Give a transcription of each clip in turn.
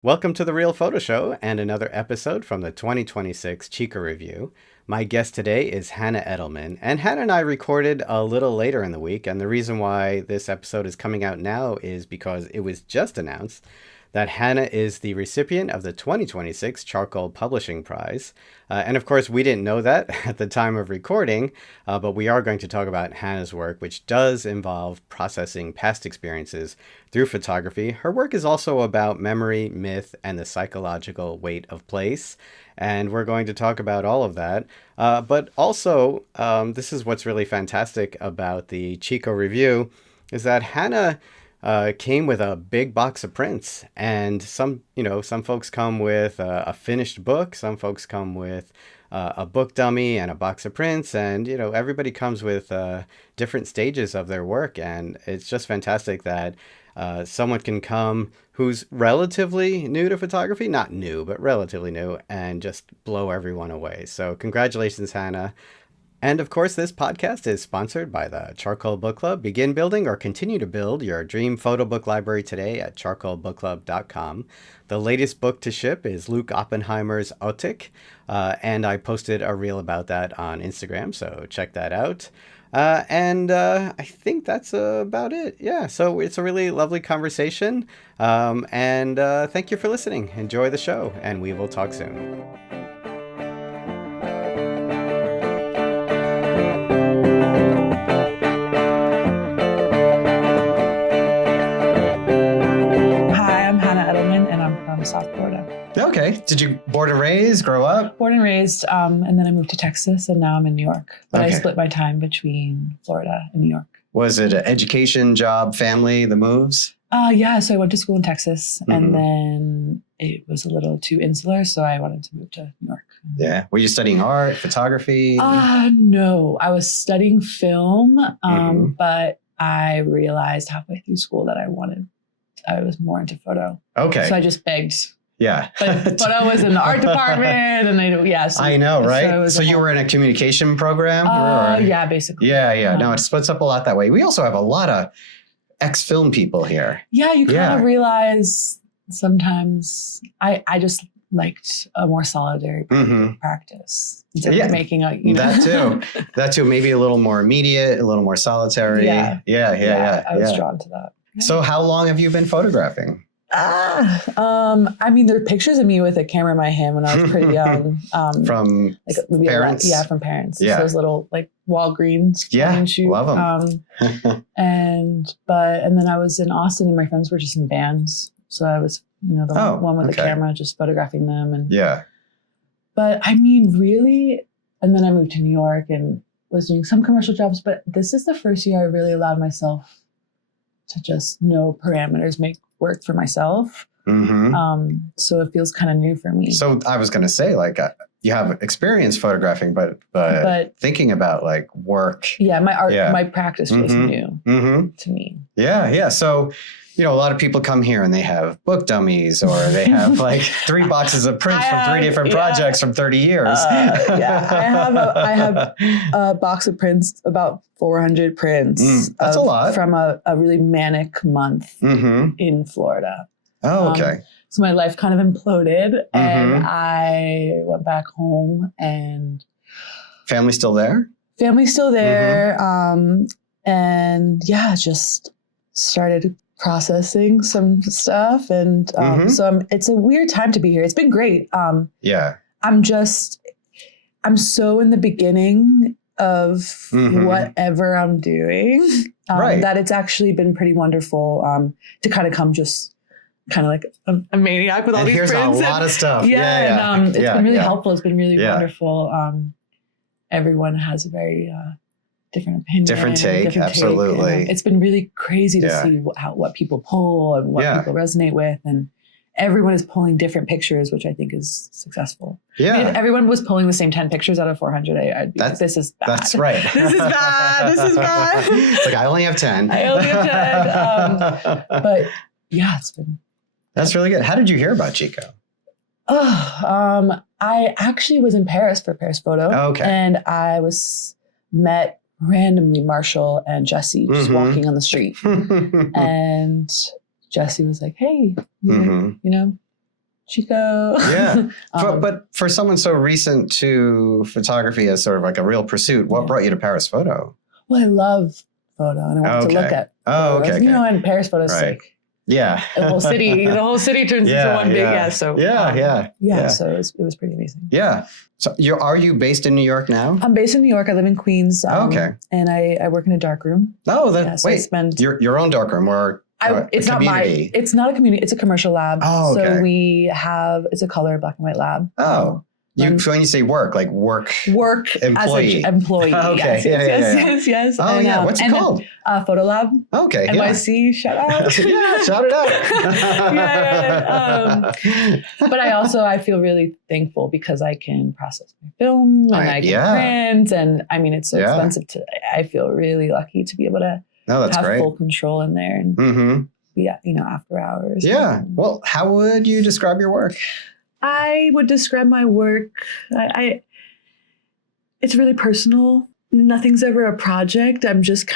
Welcome to the Real Photo Show and another episode from the 2026 Chico Review. My guest today is Hannah Edelman, and Hannah and I recorded a little later in the week, and the reason why this episode is coming out now is because it was just announced that Hannah is the recipient of the 2026 Charcoal Publishing Prize. And of course, we didn't know that at the time of recording, but we are going to talk about Hannah's work, which does involve processing past experiences through photography. Her work is also about memory, myth, and the psychological weight of place. And we're going to talk about all of that. But also, this is what's really fantastic about the Chico Review, is that Hannah came with a big box of prints, and some folks come with a finished book, some folks come with a book dummy and a box of prints, and everybody comes with different stages of their work, and it's just fantastic that someone can come who's relatively new to photography, not new, but relatively new, and just blow everyone away. So congratulations, Hannah. And of course, this podcast is sponsored by the Charcoal Book Club. Begin building or continue to build your dream photo book library today at charcoalbookclub.com. The latest book to ship is Luke Oppenheimer's Poetic, and I posted a reel about that on Instagram, so check that out. And I think that's about it. Yeah, so it's a really lovely conversation, and thank you for listening. Enjoy the show, and we will talk soon. South Florida. Okay. Did you born and raised, grow up? Born and raised, and then I moved to Texas, and now I'm in New York. But okay. I split my time between Florida and New York. Was it an education, job, family, the moves? Yeah. So I went to school in Texas, and then it was a little too insular, so I wanted to move to New York. Yeah. Were you studying art, photography? No. I was studying film, but I realized halfway through school that I was more into photo. Okay. So I just begged. Yeah. But photo was in the art department, and So I know, right? So you were in a communication program? Yeah, basically. Yeah. No, it splits up a lot that way. We also have a lot of ex-film people here. Yeah, you kind of realize sometimes I just liked a more solitary practice. Instead of making That too. Maybe a little more immediate, a little more solitary. Yeah. I was drawn to that. So how long have you been photographing? I mean, there are pictures of me with a camera in my hand when I was pretty young. From parents? From parents. Yeah. So those little like Walgreens. Shoot. Love them. And then I was in Austin, and my friends were just in bands. So I was, the one with the camera, just photographing them. But I mean, really, and then I moved to New York and was doing some commercial jobs. But this is the first year I really allowed myself to just know parameters, make work for myself. So it feels kind of new for me. So I was going to say, like, you have experience photographing, but thinking about like work. Yeah, my practice was new to me. Yeah. So, a lot of people come here and they have book dummies, or they have like 3 boxes of prints from 3 different projects from 30 years. I have a box of prints, about 400 prints. That's a lot. From a really manic month in Florida. Oh, okay. So my life kind of imploded, and I went back home, and Family's still there? Family's still there. And just started processing some stuff, and so it's a weird time to be here. It's been great. I'm so in the beginning of whatever I'm doing, that it's actually been pretty wonderful to kind of come just kind of like a maniac with all these prints. Here's a lot of stuff. And it's been really helpful. It's been really wonderful. Everyone has a very different opinion. Different take, absolutely. It's been really crazy to see what people pull and what people resonate with. And everyone is pulling different pictures, which I think is successful. Yeah. I mean, if everyone was pulling the same 10 pictures out of 400, I'd be like, this is bad. That's right. This is bad. It's like, I only have 10. But yeah, it's been. That's really good. How did you hear about Chico? I actually was in Paris for Paris Photo. Oh, okay. And I met randomly Marshall and Jesse just walking on the street. And Jesse was like, hey, Chico. Yeah. But for someone so recent to photography as sort of like a real pursuit, what brought you to Paris Photo? Well, I love photo and I want to look at photos. Okay. You know, and Paris Photo is like the whole city turns into one big So so it was pretty amazing. Yeah. So are you based in New York now? I'm based in New York. I live in Queens. Okay. And I work in a darkroom. Oh, so I spend your own darkroom or it's not it's not a community. It's a commercial lab. Oh, okay. So it's a color black and white lab. Oh. So when you say work, like work as employee. an employee. Okay. Yes. Oh, and, yeah. What's it called? Photo Lab. Okay. NYC, shout out. Yeah, shout it out. But I feel really thankful because I can process my film and I can print. And I mean, it's so expensive I feel really lucky to be able to have full control in there and be, after hours. Yeah. Well, how would you describe your work? I would describe my work. It's really personal. Nothing's ever a project. I'm just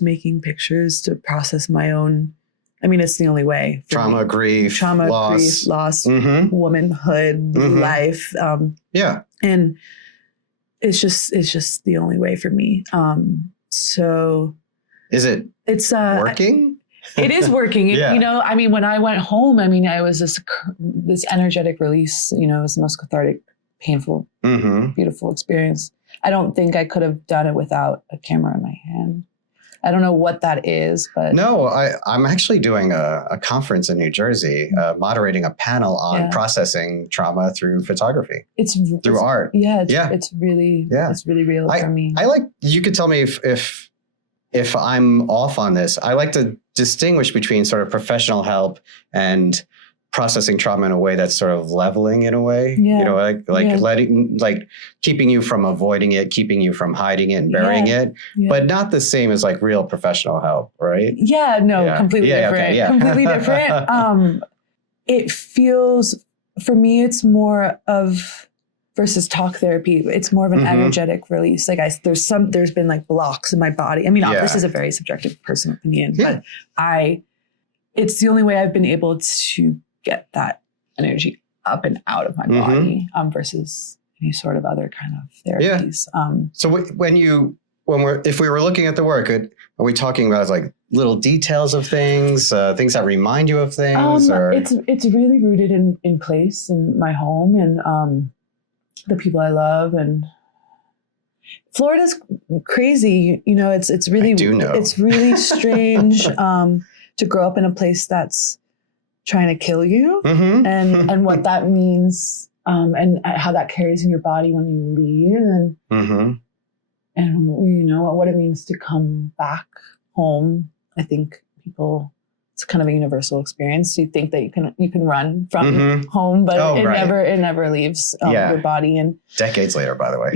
making pictures to process my own. I mean, it's the only way. Trauma, grief, loss, womanhood, life. And it's just the only way for me. So it's working? It is working. I mean, when I went home, I was this energetic release, it was the most cathartic, painful, beautiful experience. I don't think I could have done it without a camera in my hand. I don't know what that is, but. No, I'm actually doing a conference in New Jersey, moderating a panel on processing trauma through photography. It's art. Yeah. It's really real for me. You could tell me if I'm off on this. I like to distinguish between sort of professional help and processing trauma in a way that's sort of leveling in a way, letting, keeping you from avoiding it, keeping you from hiding it and burying it, but not the same as like real professional help, right? Yeah, no, completely different. Okay, completely different. It feels, for me, it's more of, versus talk therapy, it's more of an energetic release. Like there's been like blocks in my body. I mean, this is a very subjective personal opinion, but it's the only way I've been able to get that energy up and out of my body, versus any sort of other kind of therapies. So if we were looking at the work, are we talking about like little details of things, things that remind you of things? It's really rooted in place in my home and the people I love, and Florida's crazy. It's really strange to grow up in a place that's trying to kill you, and what that means, and how that carries in your body when you leave, and what it means to come back home. I think it's kind of a universal experience. You think that you can run from home, but it never leaves your body. And decades later, by the way.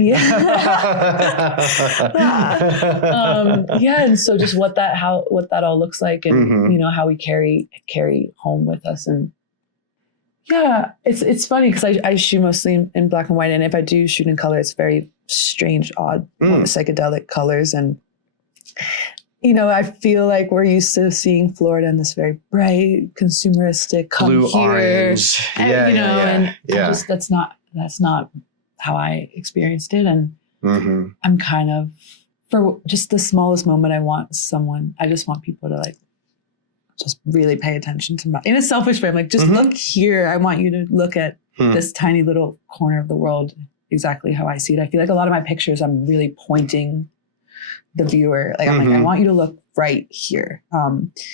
And so just what that all looks like, and how we carry home with us. And it's funny because I shoot mostly in black and white, and if I do shoot in color, it's very strange, odd, psychedelic colors. And I feel like we're used to seeing Florida in this very bright, consumeristic, blue, orange. And just that's not how I experienced it. And I'm kind of, for just the smallest moment, I just want people to like just really pay attention to in a selfish way. I'm like, just look here. I want you to look at this tiny little corner of the world exactly how I see it. I feel like a lot of my pictures, I'm really pointing the viewer. Like, I'm like, I want you to look right here.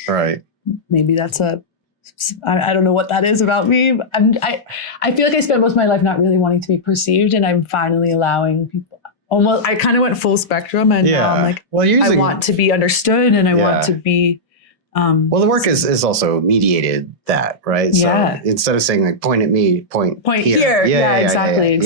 Right. Maybe that's I don't know what that is about me. But I feel like I spent most of my life not really wanting to be perceived, and I'm finally allowing people. Almost, I kind of went full spectrum, and now I'm like, I want to be understood, and I want to be. Well, the work is also mediated that, right? So instead of saying like, point at me, point here. Yeah, exactly.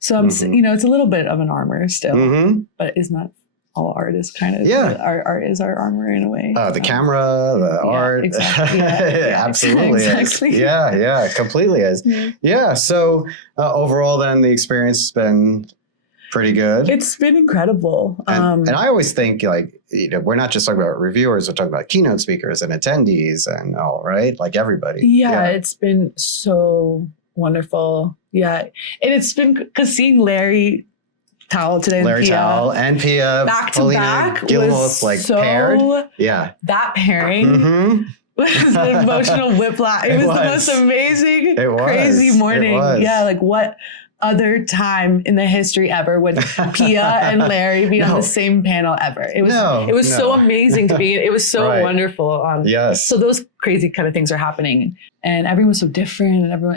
So I'm, it's a little bit of an armor still, but it's not all art is kind of, our art is our armor in a way. The camera, the art. Exactly. Absolutely is. Yeah, completely is. Yeah. So overall then the experience has been Pretty good. It's been incredible. And I always think like, we're not just talking about reviewers, we're talking about keynote speakers and attendees and all, right? Like everybody. Yeah, it's been so wonderful. Yeah. And it's been, because seeing Larry Towell today and Pia back to Paulina back Gilmore's like so paired. Yeah. That pairing was an emotional whiplash. It was the most amazing, crazy morning. Yeah, like what other time in the history ever would Pia and Larry be on the same panel ever? It was so amazing to be. It was so wonderful. Yes. So those crazy kind of things are happening, and everyone's so different, and everyone.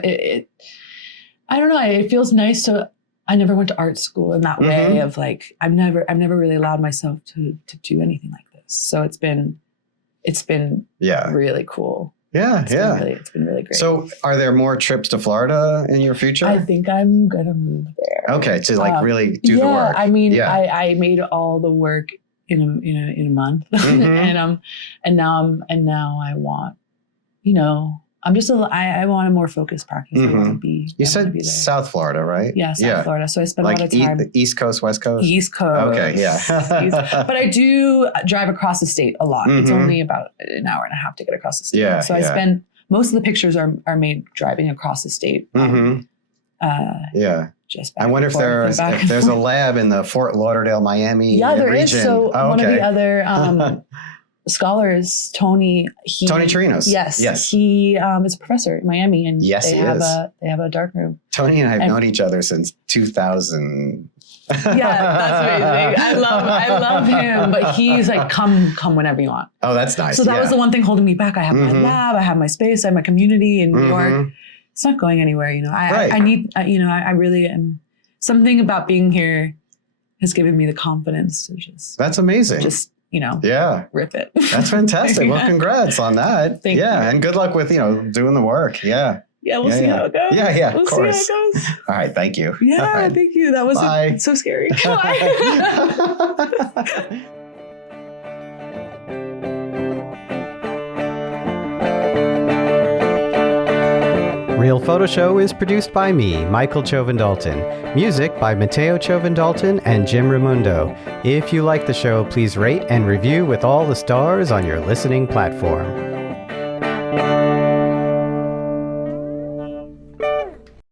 I don't know. It feels nice to. I never went to art school in that way of like I've never really allowed myself to do anything like this. So it's been really cool. Yeah, it's been really great. So are there more trips to Florida in your future? I think I'm gonna move there. Okay, to like really do the work. I mean, I made all the work in a month, and now I want, I'm just I want a more focused practice. I want to be. You said South Florida, right? Yeah, South Florida. So I spend a lot of time. The East Coast, West Coast? East Coast. Okay, yeah. But I do drive across the state a lot. It's only about an hour and a half to get across the state. Yeah, so I spend, most of the pictures are made driving across the state. Just I wonder if there's a lab in the Fort Lauderdale, Miami region. Yeah, there is. So one of the other scholars, Tony Chirinos. Yes. He is a professor in Miami, and they have a dark room. Tony and I have known each other since 2000. Yeah, that's amazing. I love him, but he's like, come whenever you want. Oh, that's nice. So that was the one thing holding me back. I have my lab, I have my space, I have my community in New York. It's not going anywhere, I need, I really am. Something about being here has given me the confidence to just. That's amazing. Rip it. That's fantastic. Well, congrats on that. Thank you. And good luck with, doing the work. Yeah. Yeah, we'll see how it goes. Yeah, we'll of course. See how it goes. All right, thank you. Yeah, thank you. That was so scary. Bye. Real Photo Show is produced by me, Michael Chauvin-Dalton. Music by Matteo Chauvin-Dalton and Jim Raimundo. If you like the show, please rate and review with all the stars on your listening platform.